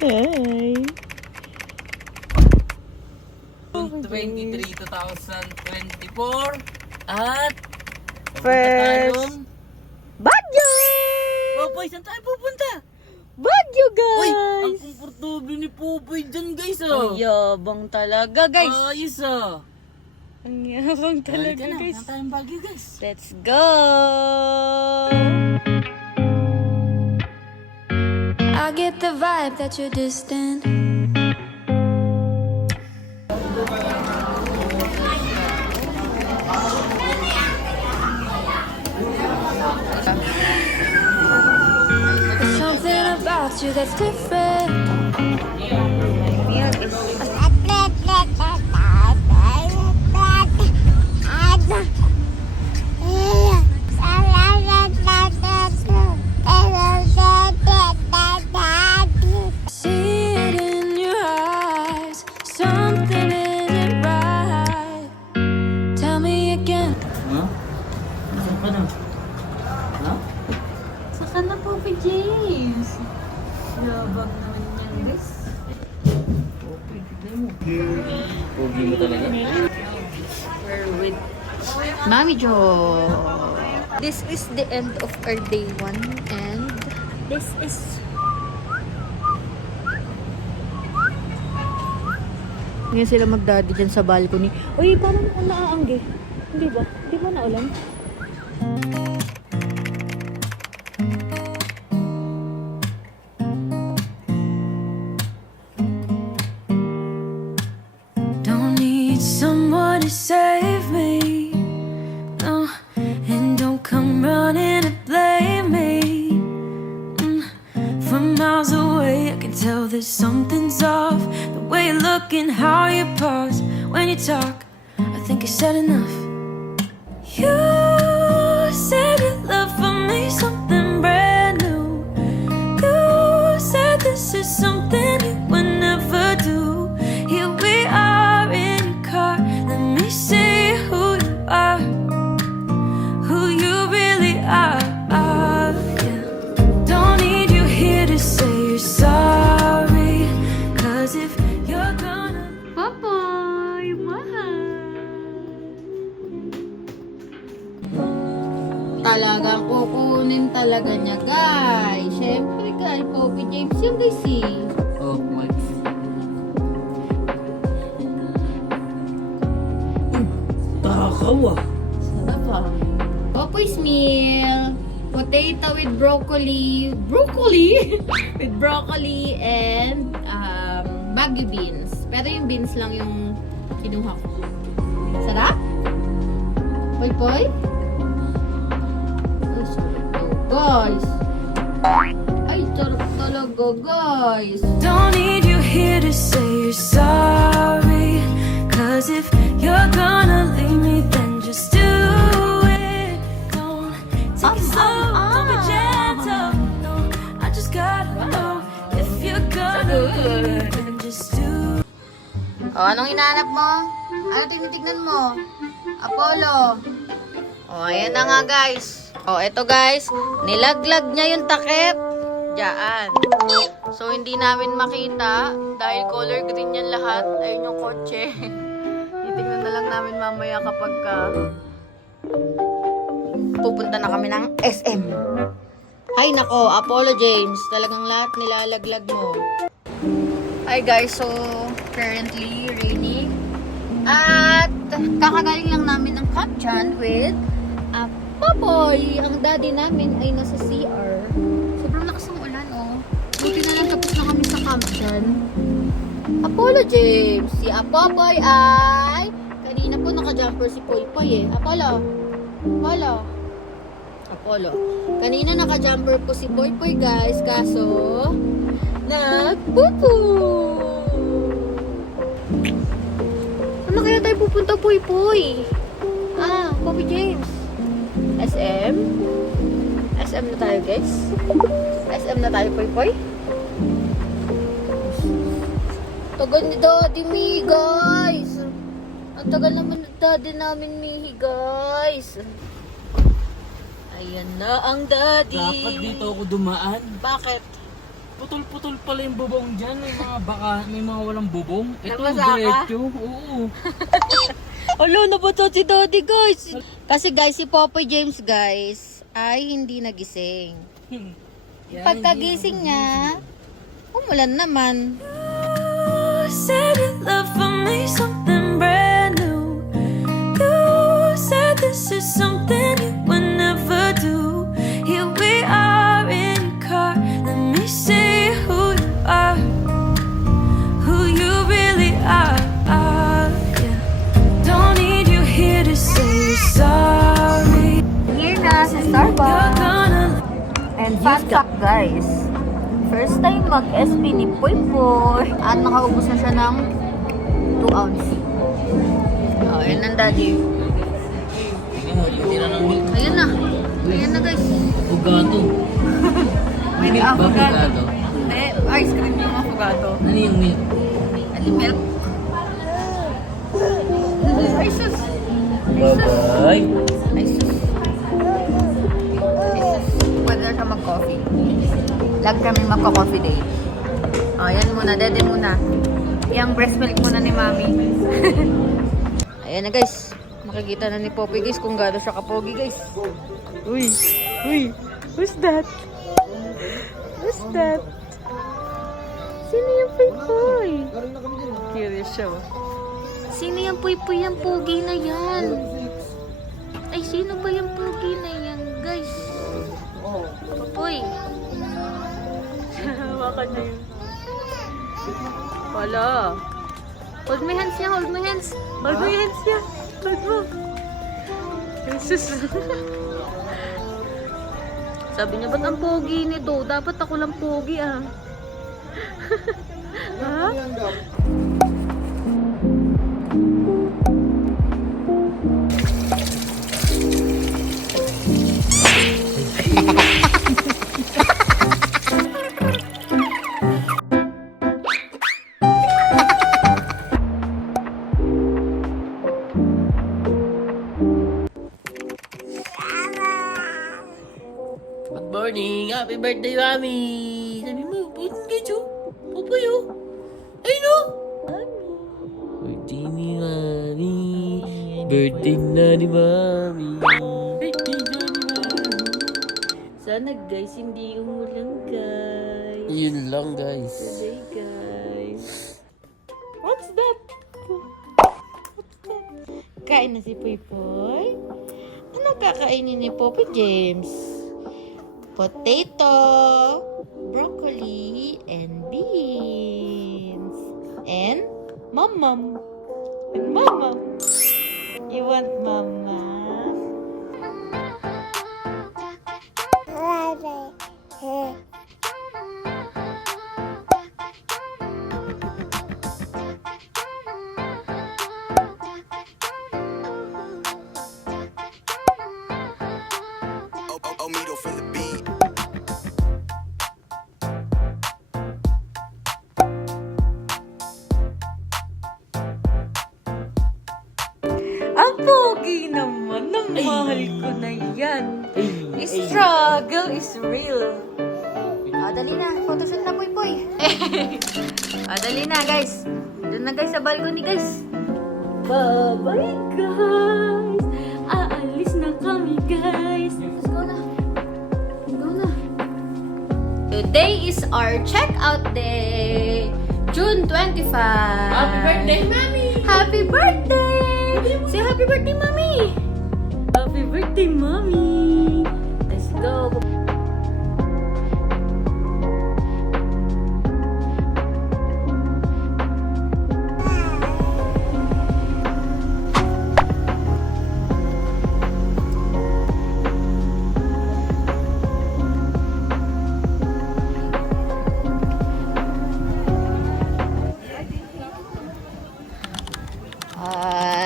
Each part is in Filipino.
Hi. 23, 2024 at First Baguio! Popoy, saan tayo pupunta? Baguio, Uy, ang guys! komportable ni Popoy dyan guys Ang yabang talaga, guys! Ayos ah. Ang yabang talaga, Halika na, guys! punta tayong Baguio guys. Let's go! I get the vibe that you're distant. There's something about you that's different. See it in your eyes. Something isn't right. Tell me again. Ha? Saan ka na? Ha? Saka na po, James! Yabang naman yan, guys. Popoy, tignan mo. Pogi mo talaga. We're with Mami Jo. This is the end of our day 1 and this is ngayon sila magdadi dyan sa balcony. Uy, paano mo naaanggi? Hindi ba? Hindi ba naulan? Don't need someone to save me. No, and don't come running to blame me. From miles away, I can tell that something's off. The way you look and how you pause when you talk, I think I said enough. You said you love for me something brand new. You said this is something you would never do. Here we are in your car. Let me see who you are, who you really are. Yeah. Don't need you here to say you're sorry. 'Cause if you're gonna Papoy! Mahal! Talagang kukunin talaga niya, guys. Siyempre, guys. Poppy James yung guys eh. Oh my God. Takaw ah. Sarap ah. Popoy's meal. Potato with broccoli. Broccoli? With broccoli and Baguio beans. Pero yung beans lang yung kinuha ko. Sarap? Poy poy? Ay, sarap daw, guys. Ay, sarap talaga, guys. Don't need you here to say you're sorry. 'Cause if you're gonna leave me, then just do it. Don't take it slow, don't be gentle. No, I just gotta know if you're gonna leave me, then just do. O, anong hinahanap mo? Ano tinitignan mo? Apollo. O, ayan na nga, guys. O, eto guys. Nilaglag niya yung takip. Diyan. So, hindi namin makita. Dahil color green yan lahat. Ayun yung kotse. Titignan na lang namin mamaya kapag pupunta na kami ng SM. Ay, nako. Apollo James. Talagang lahat nilalaglag mo. Hi guys, so currently raining at kakagaling lang namin ng Kamchan with Popoy. Ang daddy namin ay nasa CR. Sobrang lakas ng ulan, oh. Buti na lang tapos na kami sa Kamchan. Apollo James. Si Popoy ay kanina po naka-jumper si Poypoy eh. Apollo. Apollo. Apollo. Kanina naka-jumper po si Poypoy guys, kaso nagpupo. Saan kaya tayo pupunta, Poy? Poppy James. SM? SM na tayo, guys. SM na tayo, Poy. Tagal ni Daddy Mi, guys. Ang tagal naman ng Daddy namin, Mihi, guys. Ayan na ang Daddy. Dapat dito ako dumaan. Bakit? Putol-putol pala yung bubong dyan. May mga walang bubong. Ito, Nabasa ka? diretso. Oo. Alo, nabatot si Daddy, guys. Kasi guys, si Popoy James, guys, ay hindi nagising. Yan, Pagkagising niya, umulan naman. You said you love for me something brand new. You said this is something you would never do. Here we are in your car. Let me see who you are, who you really are. Yeah. Don't need you here to say you're sorry. Here na sa You're Starbucks. gonna And fun fact, guys, first time mag-SB ni Poy Poy. At nakaubos na siya ng 2 ounce. Oh, yun ang Daddy. Tingnan mo, yung tira ng milk. Ayun na. Ayun na, guys. Bugato. With Milk ba bugato? Ice cream yung affogato. Ano yung milk? Ano milk? Ay, sus. Bye-bye. Ay, sus. Pwede na siya mag-coffee. Lag kami magka-coffee day. O, yan muna. Dede muna. Yung breast milk muna ni Mami. Ayan na, guys. Makikita na ni Poppy, guys, kung gano'n siya kapogi, guys. Uy. Uy. Who's that? Who's that? Sino yung Poy? Curious siya, oh. Sino yung Poy yung pogi na yan? Ay, sino ba yung pogi na yan, guys? Poy. Hawakan na yun. Wala. Hold my hands niya, hold my hands. Hold my hands niya. Hold mo. Jesus. Sabi niya, ba't ang pogi nito? Dapat ako lang pogi, ah. Ha? Good morning! Happy birthday, Mami! Sabi mo, birthday, Chu! Pupoy, oh! Ay, no! Birthday ni Mami! Birthday na ni Mami! Birthday na ni Mami! Sana, guys, hindi umulan, guys. Yun lang, guys. Today, guys. What's that? Kain na si Poy Poy. Ano kakainin ni Poppy James? Potato, broccoli, and beans. And mamam. And mamam. You want mama? Omido for the beat. Ang pogi naman. Ang mahal ko na yan. Struggle is real. Dali na. Photoshoot na, Poy Poy. Dali na, guys. Doon na, guys, sa balcony, guys. Bye-bye, guys. Aalis na kami, guys. Let's go na. Go na. Today is our checkout day. June 25. Happy birthday, Mami! Happy birthday! Say happy birthday, Mommy! Happy birthday, Mommy! Let's go!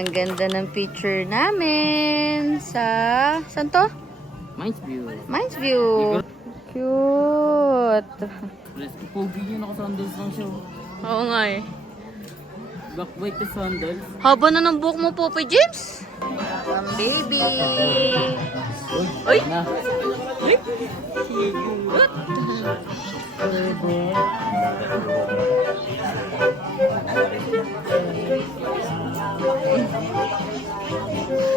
Ang ganda ng picture namin sa... Saan to? Mind's view. Mines View. Cute. Presko pogi yun, naka-sandals lang siya. Oo nga eh. Black white na sandals. Haba na ng buhok mo, Popoy James. Ang baby. Uy! Na. Cute.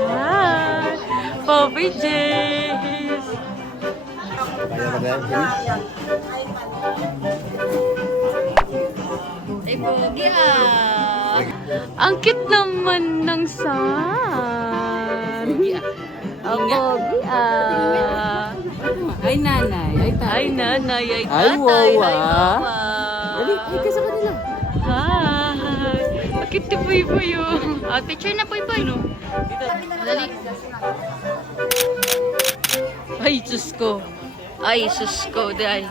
Hi! Poppy James! Ay, pogi ah! Ang cute naman ng sun! Ang pogi ah! Ay nanay, ay tatay. Ay nanay, ay Ay, tatay, wawa. ay wawa! Dali, ay ka sa kanila. Hi! Ang cute ni Puy Puy oh! Ah, picture na Puy Puy no? Dito, dali! Ay, sus ko! Ay, sus ko, dahil.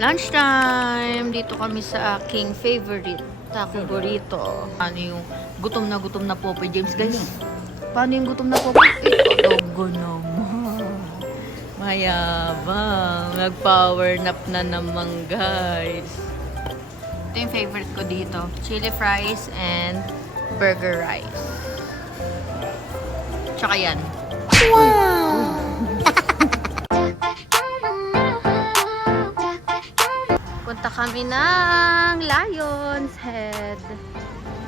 Lunchtime! Dito kami sa aking favorite taco burrito. Ano yung gutom na Popoy James, guys? Paano yung gutom na Popoy? Itogo naman. Mayabang. Nag-power nap na naman, guys. Ito yung favorite ko dito. Chili fries and burger rice. Tsaka yan. Punta kami ng Lion's Head.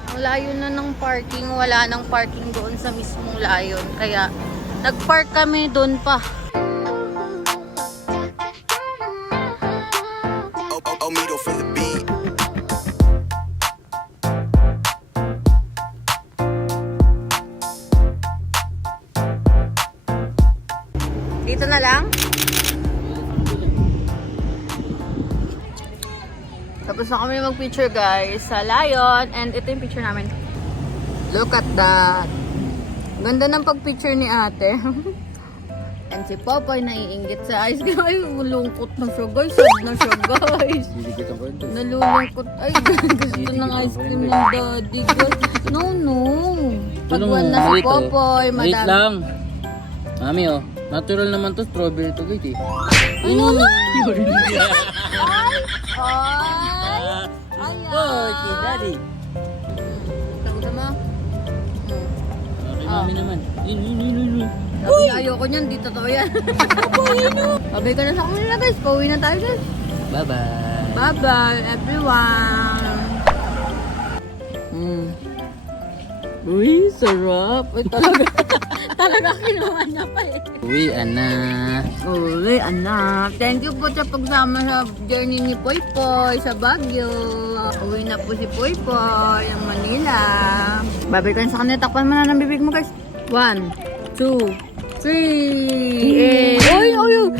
Ang layo na ng parking. Wala nang parking doon sa mismong Lion. Kaya nag-park kami doon pa. Omido for the beat. Dito na lang. Tapos na kami mag-picture guys sa Lion. And ito yung picture namin. Look at that. Ganda ng pag-picture ni ate. And si Popoy naiinggit sa ice cream. Ay, lungkot na siya guys. Sad na siya guys. Nalulungkot. Ay, gusto ng ice cream ng daddy guys. No, no. Pag wala na si Popoy, Wait madami. lang. Mami oh, natural naman to, strawberry to guys eh. Ano na? Oh, si daddy. Sagutan mo? Okay, mami naman. Yun. Sabi niya ayoko niyan, di totoo yan. Sabi ko na sa kanila guys, pauwi na tayo guys. Bye-bye. Bye-bye everyone. Uy, sarap. Uy, talaga kinuha niya pa eh. Uwi, ana. Uy, anak. Thank you po sa pagsama sa journey ni Poy Poy sa Baguio. Uwi na po si Poy Poy ang Manila. Babalikan sa kanila. Takpan mo na ng bibig mo guys. 1, 2, 3. Uy, uy, uy.